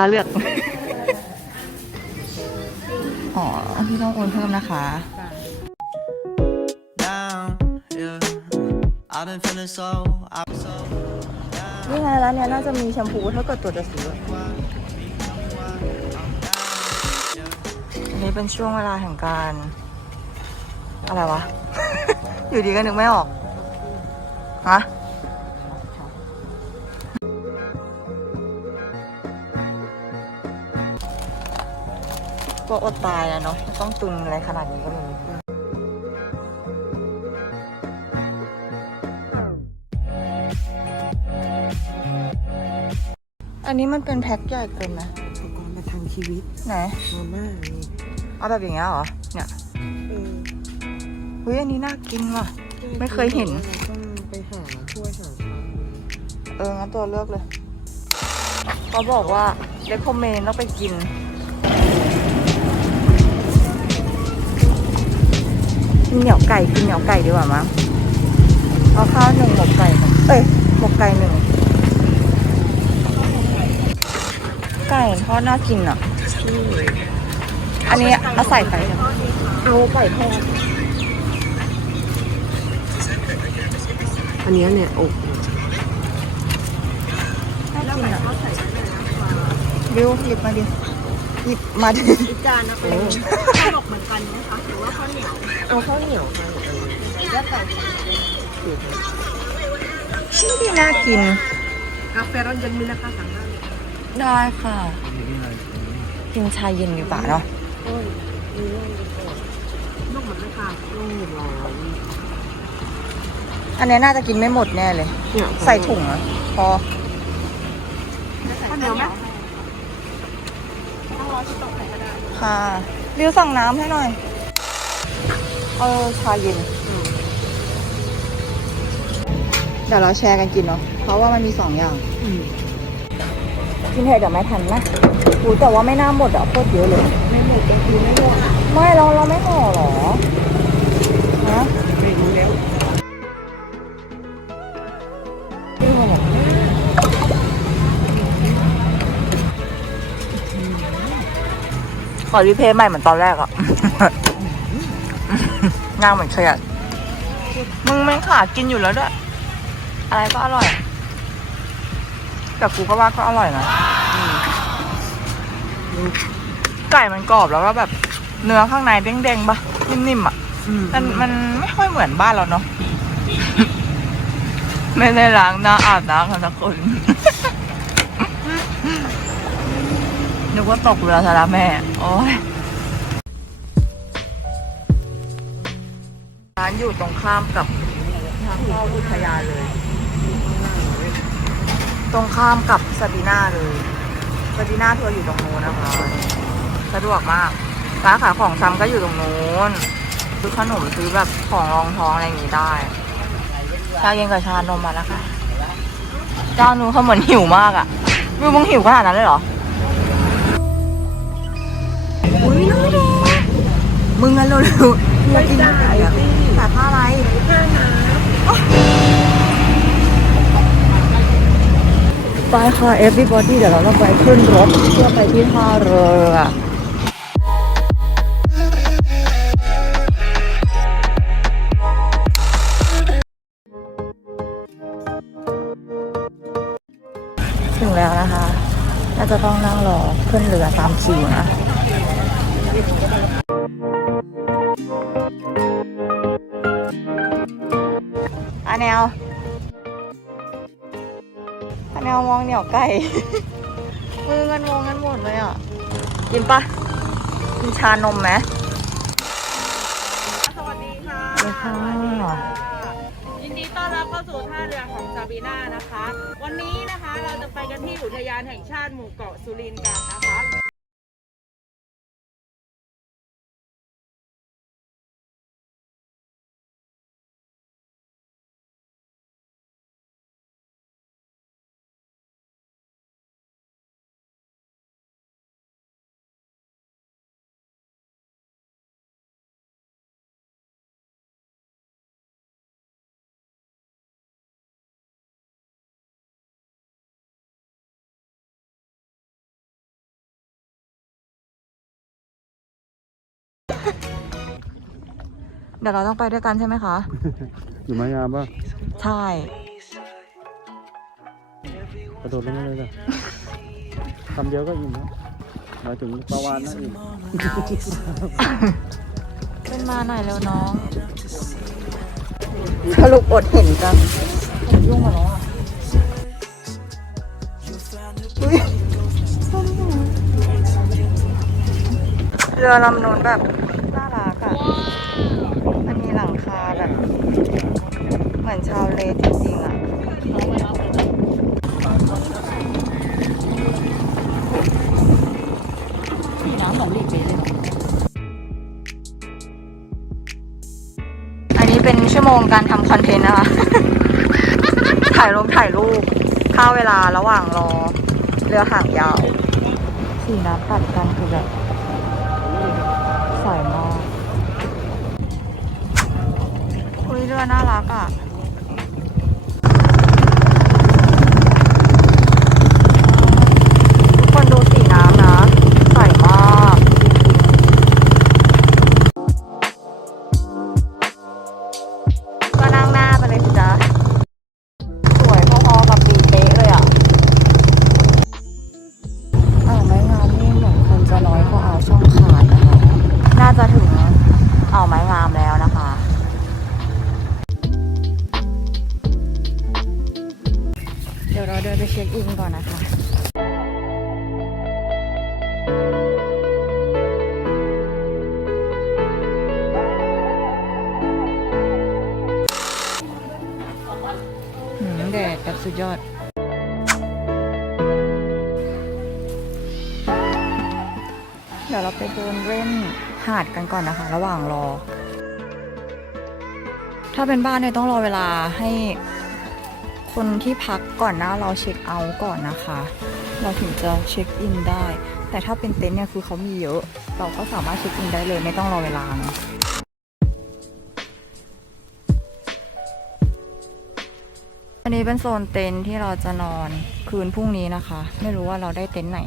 าเลือก อ๋อพี่ต้องโอนเพิ่มนะคะ down, yeah. I've been feeling so, I've been so นี่ไงแล้วเนี่ยน่าจะมีแชมพูถ้าเกิดตัวจะซื้ออันนี้เป็นช่วงเวลาแห่งการ อะไรวะ อยู่ดีก็นึกไม่ออก ฮะ ก็อดตายแล้วเนาะไม่ต้องตุนอะไรขนาดนี้ก็ไม่รู้อันนี้มันเป็นแพ็คใหญ่เกินนะอุปกรณ์ประทังชีวิตไหนมาม่านี่เอาแบบอย่างเงี้ยเหรอเนี่ยเออเฮ้ยอันนี้น่ากินว่ะ ไม่เคยเห็นเราต้องไปหาถ้วยหาชามเอองั้นตัวเลือกเลย เขาบอกว่าเลคคอมเมนต้องไปกิน กินเหนียวไก่กินเหนียวไก่ดีกว่ามั้งเอาข้าวหนึ่งหมกไก่หนึ่งเอ้ยหมกไก่หนึ่งไก่ทอดน่ากินอะ อันนี้เอาใส่ไปเอาไก่ทอดอันเนี้ยเนี่ยอกน่ากินอะบิวหยิบมาดิ หยิบมาดิอีกจานนะเป็นขนมเหมือนกันนะคะหรือว่าข้าวเหนียวเอาข้าวเหนียวมาเออแล้วไก่ที่น่ากินกาแฟร้อนเย็นมีนะคะสั่งได้ได้ค่ะ กินชาเย็นดีกว่าเนาะโอ้ยมีเรื่องดีกว่าลูกเหมือนไหมคะลูกหนึ่งร้อยอันนี้น่าจะกินไม่หมดแน่เลยเนี่ยใส่ถุงอะพอข้าวเหนียวไหม ค่ะริวสั่งน้ำให้หน่อย เออชาเย็น เดี๋ยวเราแชร์กันกินเนาะ เพราะว่ามันมีสองอย่างอืมกินเถอะเดี๋ยวไม่ทันนะอูแต่ว่าไม่น่าหมดอะโคตรเยอะเลย ไม่หมดบางทีไม่หมดไม่เราเราไม่ห่อหรอ ฮะ ไม่รู้แล้ว ขอรีเพลย์ใหม่เหมือนตอนแรกอะหน้าเหมือนเคยอะมึงไม่ขากินอยู่แล้วด้วย อะไรก็อร่อย แต่กูก็ว่าก็อร่อยนะไก่มันกรอบแล้วก็แบบ เนื้อข้างในเด้งๆปะนิ่มๆอะอืมมันมันไม่ค่อยเหมือนบ้านเราเนาะไม่ได้ล้างหน้าอาบน้ำกันสักคน นึกว่าตกเรือซะแล้วแม่ โอ้ยร้านอยู่ตรงข้ามกับทางเข้าอุทยานเลย ตรงข้ามกับซาบีนาเลยซาบีนาทัวร์อยู่ตรงนู้นนะคะ สะดวกมากร้านขายของชำก็อยู่ตรงนู้นซื้อขนมซื้อแบบของรองท้องอะไรอย่างงี้ได้ชาเย็นกับชานมมาแล้วค่ะเจ้านูเขาเหมือนหิวมากอะ่ะวิวมึงหิวขนาดนั้นเลยเหรอ มึงอะเร็วๆอยากินไก่ะแต่ผ้าอะไรไปค่ะ everybody เดี๋ยวเราต้องไปขึ้นรถเพื่อไปที่ท่าเรือถึงแล้วนะคะ น่าจะต้องนั่งรอขึ้นเรือตามคิวนะ แนวอาแนวมองเหนียวไก่ มือกันมองกันหมดเลยอะ กินปะกินชานมไหมสวัสดีค่ะสวัสดีค่ะยินดีต้อนรับเข้าสู่ท่าเรือของซาบีนานะคะ วันนี้นะคะเราจะไปกันที่อุทยานแห่งชาติหมู่เกาะสุรินทร์กันนะคะ เดี๋ยวเราต้องไปด้วยกันใช่ไหมคะ อยู่ไม้งามป่ะใช่ กระโดดลงมาเลยจ้ะคำเดียวก็อิ่มแล้วหมายถึงปลาวานนะอิ่มขึ้นมาหน่อยเร็วน้อง สรุปอดเห็นกันยุ่งมาแล้วอะอุ๊ยเรือลำนู้นแบบน่ารักอะ มันมีหลังคาแบบ เหมือนชาวเลจริงๆอะสีน้ำเหมือนหลีกเลยอันนี้เป็นชั่วโมงการทำคอนเทนต์นะคะ ถ่ายลงถ่ายรูปค่าเวลาระหว่างรอ เรือห่างยาว สีน้ำตัดกันคือแบบ อุ้ยน่ารักอะ นะคะหืมแดดแบบสุดยอดเดี๋ยวเราไปเดินเล่นหาดกันก่อนนะคะ ระหว่างรอ ถ้าเป็นบ้านเนี่ยต้องรอเวลาให้ คนที่พักก่อนหน้าเราเช็คเอาท์ก่อนนะคะ เราถึงจะเช็คอินได้ แต่ถ้าเป็นเต็นท์เนี่ยคือเขามีเยอะ เราก็สามารถเช็คอินได้เลยไม่ต้องรอเวลาเนาะอันนี้เป็นโซนเต็นท์ที่เราจะนอนคืนพรุ่งนี้นะคะ ไม่รู้ว่าเราได้เต็นท์ไหน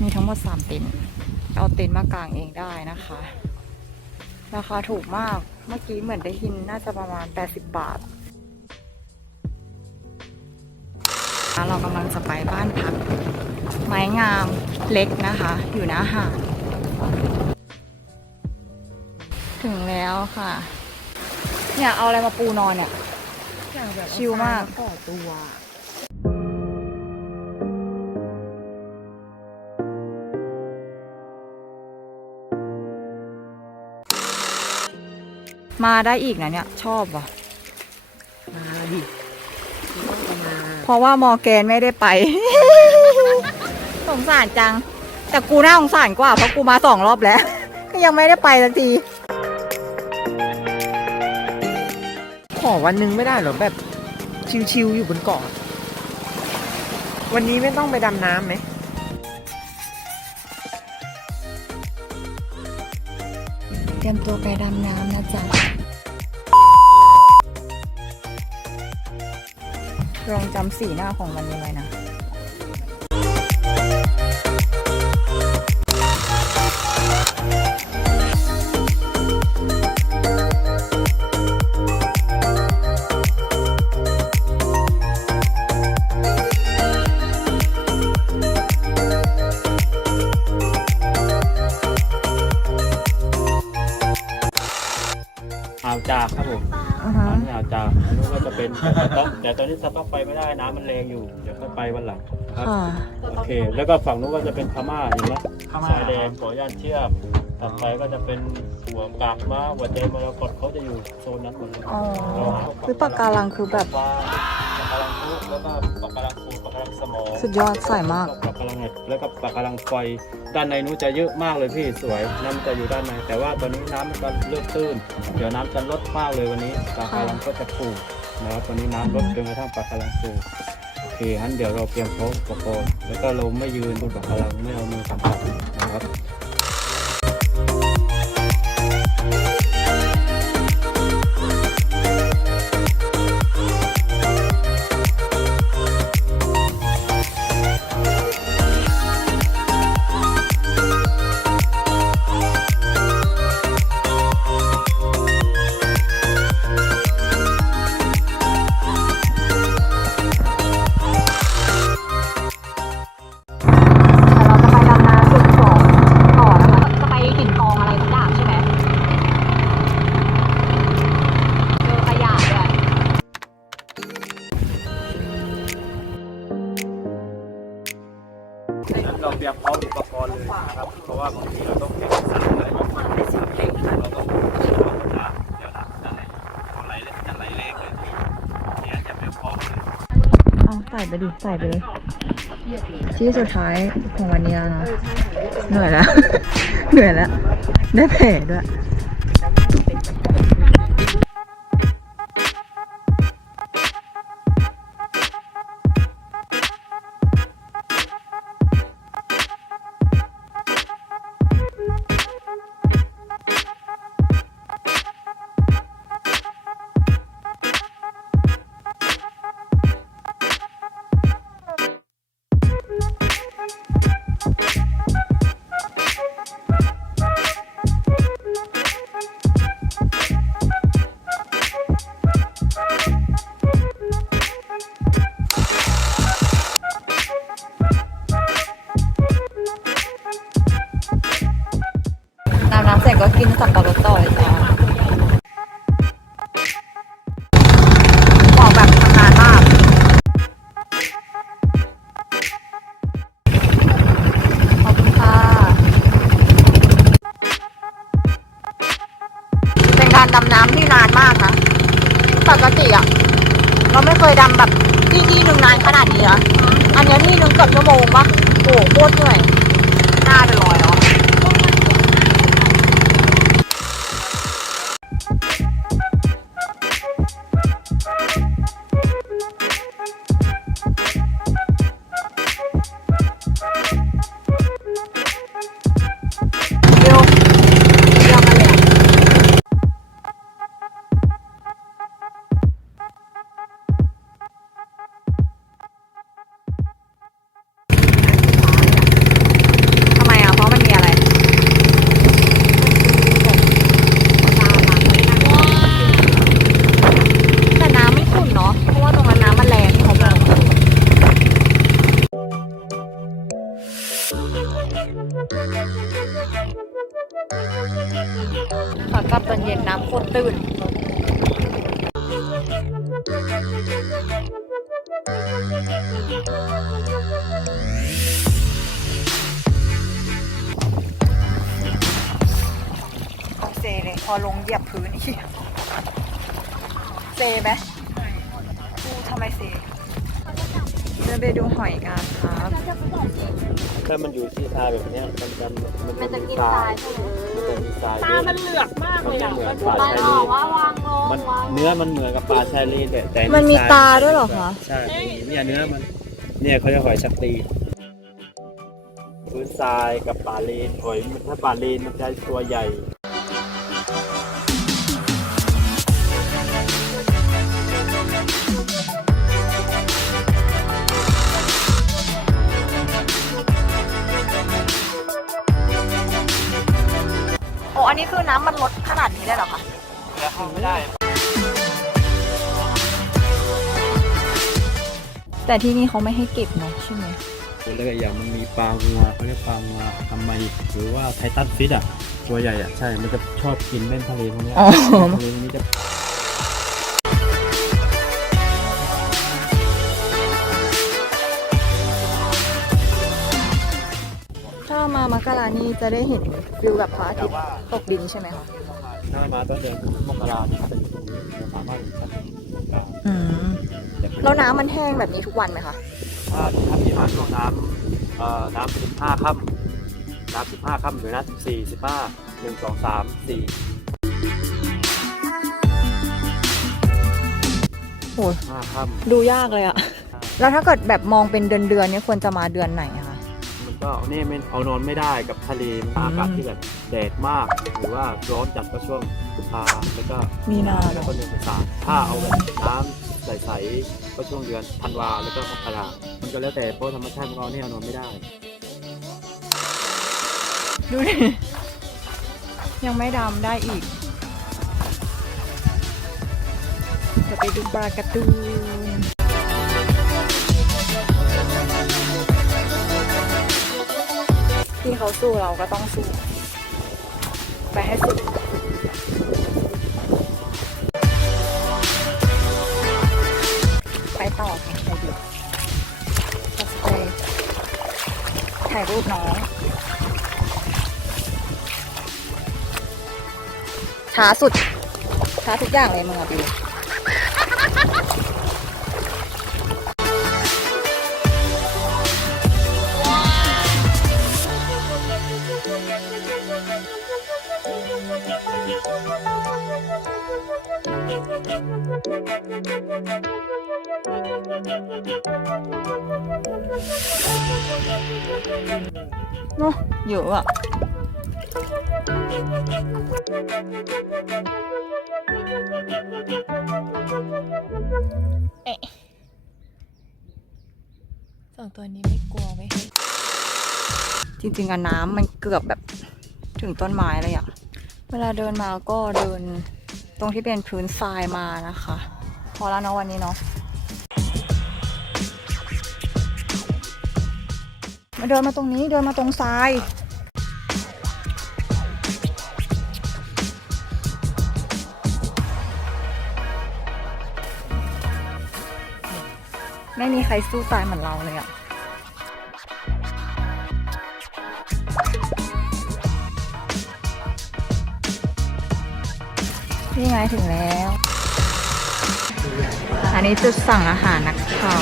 มีทั้งหมด 3 เต็นท์เอาเต็นท์มากางเองได้นะคะ ราคาถูกมากเมื่อกี้เหมือนได้ยินน่าจะประมาณ 80 บาท เรากำลังจะไปบ้านพัก ไม้งามเล็กนะคะ อยู่หน้าหาดถึงแล้วค่ะเนี่ยเอาอะไรมาปูนอนเนี่ยอย่างแบบชิลมากก่อตัวมาได้อีกนะเนี่ย ชอบว่ะ ราะว่ามอร์แกนไม่ได้ไป สงสารจัง แต่กูน่าสงสารกว่าเพราะกูมาสองรอบแล้ว ก็ยังไม่ได้ไปสักที ขอวันหนึงไม่ได้เหรอแบบชิวๆอยู่บนเกาะวันนี้ไม่ต้องไปดำน้ำไหม เตรียมตัวไปดำน้ำนะจ๊ะ ลองจำสีหน้าของมันยังไงนะเอาจากครับผม จากอันนู้นก็จะเป็นสต๊อกแต่ตอนนี้สต๊อกไปไม่ได้น้ำมันแรงอยู่เดี๋ยวค่อยไปวันหลังครับค่ะ โอเค แล้วก็ฝั่งนู้นก็จะเป็นพม่าเห็นไหมชายแดนก่อย่านเชื่อมต่อไปก็จะเป็นหัวกากม้าหัวใจมรกตเขาจะอยู่โซนนั้นหมดเลยอ๋อคือปากการังคือแบบ ปลาปา กการังพุแล้วก็ปากการังปูปากการังสมองสุดยอดใสมาก ปากการังเห็ดแล้วก็ปากการังไฟด้านในนู้นจะเยอะมากเลยพี่สวยน้ำจะอยู่ด้านใน แต่ว่าตอนนี้น้ำมันก็เริ่มตื้น เดี๋ยวน้ำจะลดมากเลยวันนี้ปากการังก็จะปูนะครับวันนี้น้ำลดจนกระทั่งปากการังปูโอเคงั้นเดี๋ยวเราเตรียมพร้อมอุปกรณ์แล้วก็เราไม่ยืนบนปากการังไม่เอามือสัมผัส ไปดิ ใส่ไปเลยที่สุดท้ายของวันนี้แล้วนะ เหนื่อยแล้ว เหนื่อยแล้ว ได้แผลด้วย ดำน้ำที่นานมากนะปกติอะเราไม่เคยดำแบบที่ที่หนึ่งนานขนาดนี้นะอันเนี้ยที่หนึ่งเกือบชั่วโมงปะโอ้โหโคตรเหนื่อย ขากลับตอนเย็นน้ำโคตรตื้นต้องเซเลย พอลงเหยียบพื้นอีกเซไหม เดินไปดูหอยกันครับ ถ้ามันอยู่ที่ทรายแบบเนี้ยมันจะมันจะมีทรายมันจะมีทรายตามันเหลือกมากมันเลยจะอะเหมือนมันปลาชายลีนว่าวางลงมันเนื้อมันเหมือนกับปลาชายลีนแต่แต่มันมีทรยตาด้วยเหรอคะ ใช่เนี่ยเนื้อมัน เนี่ยเขาจะหอยชักตีพื้นทรายกับปลาลีนหอยมันถ้าปลาลีนมันจะตัวใหญ่ นนี้คือน้ำมันลดขนาดนี้ได้เหรอคะแล้วเข้าไม่ได้ แต่ที่นี่เขาไม่ให้เก็บเนาะใช่ไหมแล้วก็อย่างมันมีปลางัวเขาเรียกปลางัวทำไมหรือว่าไททันฟิชอะ ตัวใหญ่อะ ใช่ มันจะชอบกินเล่นทะเลพวกเนี้ยอ๋อทะเลพวกนี้จะ นี่จะได้เห็นวิวแบบพระอาทิตย์ตกดินใช่ไหมคะถ้ามาต้นเดือนมกราเนี่ยเป็นจะสามารถเห็นชัดเจนอืมแล้วน้ำมันแห้งแบบนี้ทุกวันไหมคะถ้าถ้ามีมาช่วงน้ำเอ่อน้ำสิบห้าค่ำน้ำสิบห้าค่ำหรือน้ำสิบสี่สิบห้าหนึ่งสองสามสี่โอ้ยห้าค่ำดูยากเลยอะแล้วถ้าเกิดแบบมองเป็นเดือนเดือนๆเนี่ยควรจะมาเดือนไหนอะ คะมันก็นี่ไม่เอานอนไม่ได้กับทะเลอากาศที่แบบแดดมาก หรือว่าร้อนจัดก็ช่วงกุมภาแล้วก็มีนาแล้วก็เดือนเมษาถ้าเอาแบบน้ำใสๆก็ช่วงเดือนธันวาแล้วก็มกรามันก็แล้วแต่เพราะธรรมชาติของเราเนี่ยเอานอนไม่ได้ ดูดิยังไม่ดำได้อีกจะไปดูปลาการะตูน ที่เขาสู้เราก็ต้องสู้ ไปให้สุดไปต่อค่ะไปดูตัดสินใถ่ายรูปน้อง ช้าสุด ช้าทุกอย่างเลยมึงอะดิ เนอะเยอะอะเอ๊ะสองตัวนี้ไม่กลัวไหมจริงๆอะน้ำมันเกือบแบบถึงต้นไม้เลยอะเวลาเดินมาก็เดิน ตรงที่เป็นพื้นทรายมานะคะ พอแล้วเนาะวันนี้เนาะมาเดินมาตรงนี้เดินมาตรงทรายไม่มีใครสู้ตายเหมือนเราเลยอะ นี่ไงถึงแล้ว อันนี้จุดสั่งอาหารนะคะ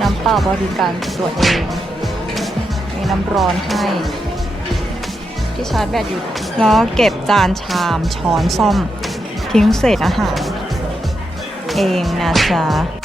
น้ำเปล่าบริการตัวเอง มีน้ำร้อนให้ ที่ชาร์จแบตอยู่ แล้วเก็บจานชามช้อนซ่อม ทิ้งเศษอาหาร เองนะจ๊ะ